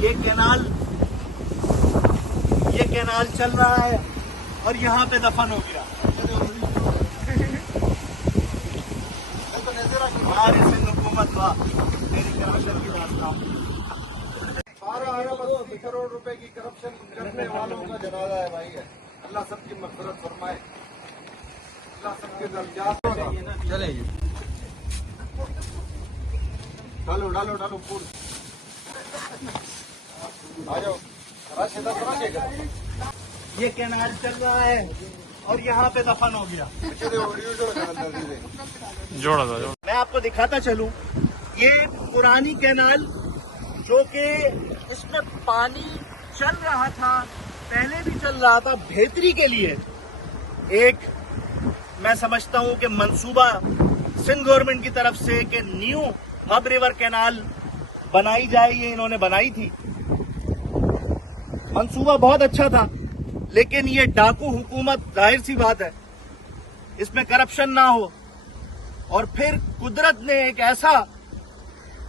ये कैनाल चल रहा है और यहाँ पे दफन हो गया। हमारी सिंध हुकूमत का मेरी करप्शन की दास्तान। 12 अरब 80 करोड़ रुपए की करप्शन करने वालों का जनाजा है भाई है। अल्लाह सबकी मग़फ़िरत फरमाए, अल्लाह सबके दर्जात चलेगी। डालो डालो डालो फूल आ जाओ। ये कैनाल चल रहा है और यहाँ पे दफन हो गया। जोड़ा था मैं आपको दिखाता चलूं, ये पुरानी कैनाल जो कि इसमें पानी चल रहा था, पहले भी चल रहा था, बेहतरी के लिए एक मैं समझता हूं कि मंसूबा सिंध गवर्नमेंट की तरफ से कि न्यू हब रिवर कैनाल बनाई जाए, ये इन्होंने बनाई थी। मंसूबा बहुत अच्छा था, लेकिन ये डाकू हुकूमत, जाहिर सी बात है इसमें करप्शन ना हो, और फिर कुदरत ने एक ऐसा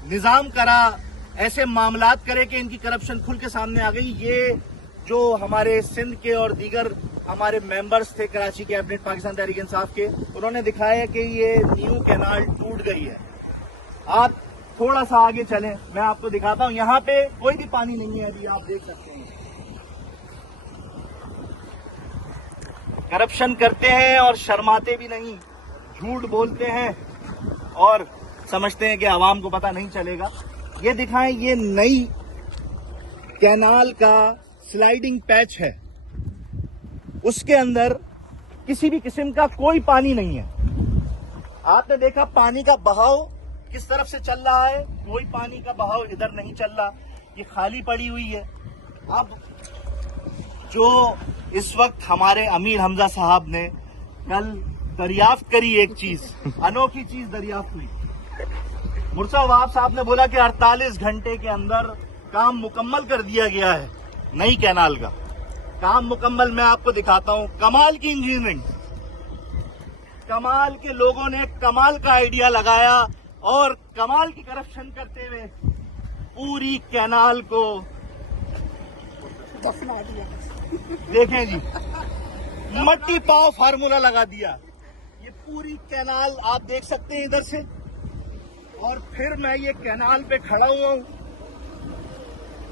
निजाम करा, ऐसे मामलात करे कि इनकी करप्शन खुल के सामने आ गई। ये जो हमारे सिंध के और दीगर हमारे मेंबर्स थे कराची कैबिनेट पाकिस्तान तहरीक इंसाफ के, उन्होंने दिखाया कि ये न्यू कैनाल टूट गई है। आप थोड़ा सा आगे चलें, मैं आपको दिखाता हूं। यहाँ पे कोई भी पानी नहीं है, अभी आप देख सकते हैं। करप्शन करते हैं और शर्माते भी नहीं, झूठ बोलते हैं और समझते हैं कि आवाम को पता नहीं चलेगा। ये दिखाएं, ये नई कैनाल का स्लाइडिंग पैच है, उसके अंदर किसी भी किस्म का कोई पानी नहीं है। आपने देखा पानी का बहाव किस तरफ से चल रहा है, कोई पानी का बहाव इधर नहीं चल रहा, ये खाली पड़ी हुई है। अब जो इस वक्त हमारे अमीर हमजा साहब ने कल दरियाफ्त करी, एक चीज, अनोखी चीज दरियाफ्त हुई। मुर्सा वहाब साहब ने बोला कि 48 घंटे के अंदर काम मुकम्मल कर दिया गया है नई कैनाल का। काम मुकम्मल मैं आपको दिखाता हूं। कमाल की इंजीनियरिंग, कमाल के लोगों ने कमाल का आइडिया लगाया और कमाल की करप्शन करते हुए पूरी कैनाल को दफना दिया। देखें जी, मट्टी पाव फार्मूला लगा दिया। ये पूरी कैनाल आप देख सकते हैं इधर से, और फिर मैं ये कैनाल पे खड़ा हुआ हूं।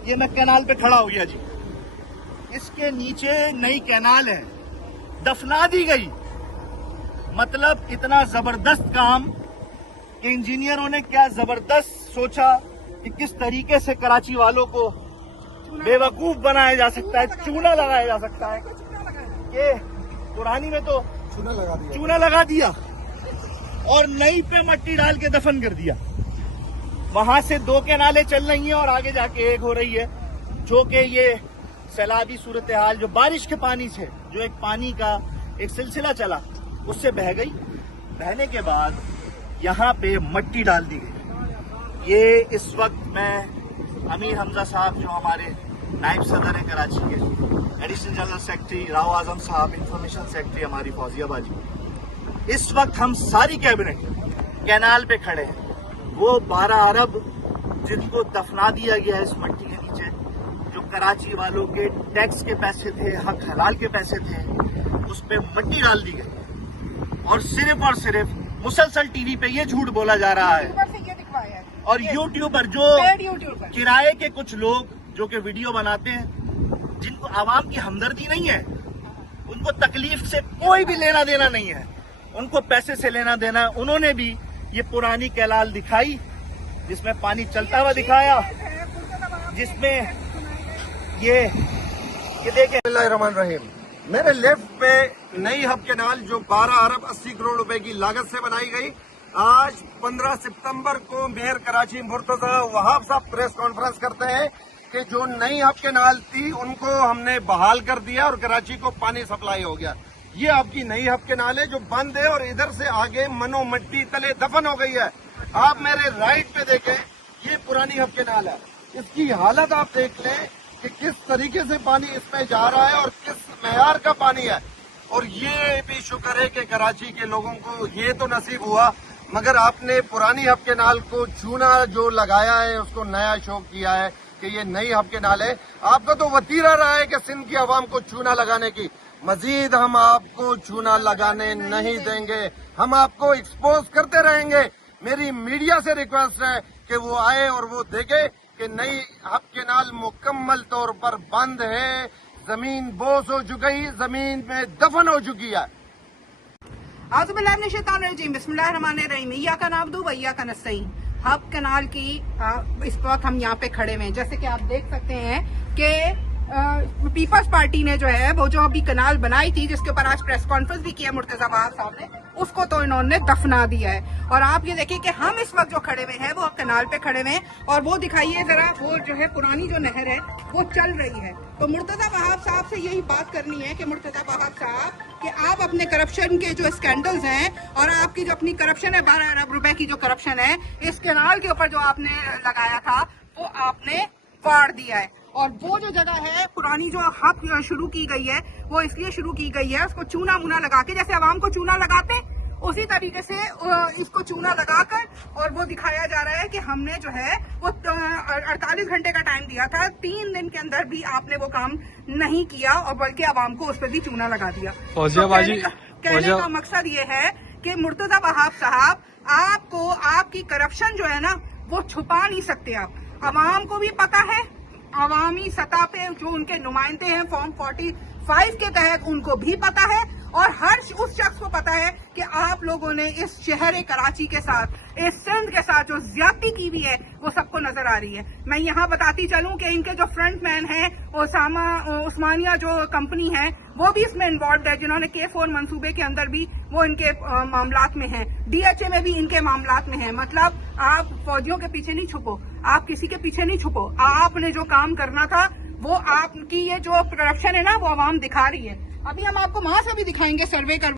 ये मैं कैनाल पे खड़ा हो गया जी। इसके नीचे नई कैनाल है, दफना दी गई। मतलब इतना जबरदस्त काम कि इंजीनियरों ने क्या जबरदस्त सोचा कि किस तरीके से कराची वालों को बेवकूफ बनाया जा सकता है, चूना लगाया जा सकता है। ये पुरानी में तो चूना लगा दिया और नई पे मट्टी डाल के दफन कर दिया। वहां से 2 कैनालें चल रही हैं और आगे जाके एक हो रही है, जो कि ये सैलाबी सूरत हाल, जो बारिश के पानी से जो एक पानी का एक सिलसिला चला, उससे बह गई। बहने के बाद यहाँ पे मट्टी डाल दी गई। ये इस वक्त मैं अमीर हमजा साहब, जो हमारे नायब सदर है कराची के, एडिशनल जनरल सेक्रेटरी राव आजम साहब, इंफॉर्मेशन सेक्रेटरी हमारी फौजियाबाद जी, इस वक्त हम सारी कैबिनेट कैनाल पे खड़े हैं। वो 12 अरब जिनको दफना दिया गया इस मट्टी के नीचे, जो कराची वालों के टैक्स के पैसे थे, हक हलाल के पैसे थे, उस पे मट्टी डाल दी गई। और सिर्फ मुसलसल टीवी पे ये झूठ बोला जा रहा है, और यूट्यूब पर जो किराए के कुछ लोग जो कि वीडियो बनाते हैं, जिनको आवाम की हमदर्दी नहीं है, उनको तकलीफ से कोई भी लेना देना नहीं है, उनको पैसे से लेना देना है, उन्होंने भी ये पुरानी कैनाल दिखाई जिसमें पानी चलता हुआ दिखाया, जिसमें ये देखें। बिस्मिल्लाहिर्रहमानिर्रहीम। मेरे लेफ्ट पे नई हब कैनाल जो 12 अरब 80 करोड़ रुपए की लागत से बनाई गई, आज 15 सितंबर को मेयर कराची मुर्तजा वहाब साहब प्रेस कॉन्फ्रेंस करते हैं कि जो नई हब कैनाल थी उनको हमने बहाल कर दिया और कराची को पानी सप्लाई हो गया। ये आपकी नई हब कैनाल है जो बंद है और इधर से आगे मनो मट्टी तले दफन हो गई है। आप मेरे राइट पे देखें, ये पुरानी हब कैनाल है, इसकी हालत आप देख लें कि किस तरीके से पानी इसमें जा रहा है और किस मेयार का पानी है। और ये भी शुक्र है कि कराची के लोगों को ये तो नसीब हुआ मगर आपने पुरानी हब कैनाल को चूना जो लगाया है उसको नया शो किया है कि ये नई हब कैनाल है। आपका तो वतीरा रहा है कि सिंध की आवाम को चूना लगाने की। मजीद हम आपको चूना लगाने नहीं देंगे, हम आपको एक्सपोज करते रहेंगे। मेरी मीडिया से रिक्वेस्ट है कि वो आए और वो देखे कि नई हब कैनाल मुकम्मल तौर पर बंद है, जमीन बोस हो चुकी, जमीन में दफन हो चुकी है। बिस्मिल्लाहिर्रहमानिर्रहीम। इय्याका नअब्दु व इय्याका नस्तईन। हब कैनाल की इस वक्त हम यहाँ पे खड़े हुए हैं। जैसे कि आप देख सकते हैं कि पीपल्स पार्टी ने जो है वो जो अभी कैनाल बनाई थी, जिसके ऊपर आज प्रेस कॉन्फ्रेंस भी किया मुर्तजा वहाब साहब ने, उसको तो इन्होंने दफना दिया है। और आप ये देखिए कि हम इस वक्त जो खड़े हुए हैं वो कैनाल पे खड़े हुए हैं और वो दिखाइए जरा, वो जो है पुरानी जो नहर है वो चल रही है। तो मुर्तजा वहाब साहब से यही बात करनी है कि मुर्तजा वहाब साहब कि आप अपने करप्शन के जो स्कैंडल्स हैं और आपकी जो अपनी करप्शन है 12 अरब रुपए की जो करप्शन है, इस कैनाल के ऊपर जो आपने लगाया था वो आपने फाड़ दिया है। और वो जो जगह है पुरानी जो हब शुरू की गई है वो इसलिए शुरू की गई है, उसको चूना मुना लगा के, जैसे आवाम को चूना लगाते उसी तरीके से इसको चूना लगाकर, और वो दिखाया जा रहा है कि हमने जो है वो 48 घंटे का टाइम दिया था, 3 दिन के अंदर भी आपने वो काम नहीं किया और बल्कि आवाम को उस पर भी चूना लगा दिया। तो कहने का मकसद ये है कि मुर्तजा वहाब साहब, आपको आपकी करप्शन जो है ना वो छुपा नहीं सकते आप। आवाम को भी पता है, अवामी सतह पे जो उनके नुमाइंदे हैं फॉर्म 45 के तहत उनको भी पता है, और हर उस शख्स को पता है कि आप लोगों ने इस शहर कराची के साथ, इस सिंध के साथ जो ज्यादती की हुई है वो सबको नजर आ रही है। मैं यहाँ बताती चलूं कि इनके जो फ्रंट मैन है उस्मानिया जो कंपनी है वो भी इसमें इन्वॉल्व है, जिन्होंने K4 मंसूबे के अंदर भी वो इनके मामलात में है, DHA में भी इनके मामलात में है। मतलब आप फौजियों के पीछे नहीं छुपो, आप किसी के पीछे नहीं छुपो, आपने जो काम करना था वो, आपकी ये जो करप्शन है ना वो आवाम दिखा रही है। अभी हम आपको वहां से भी दिखाएंगे सर्वे कर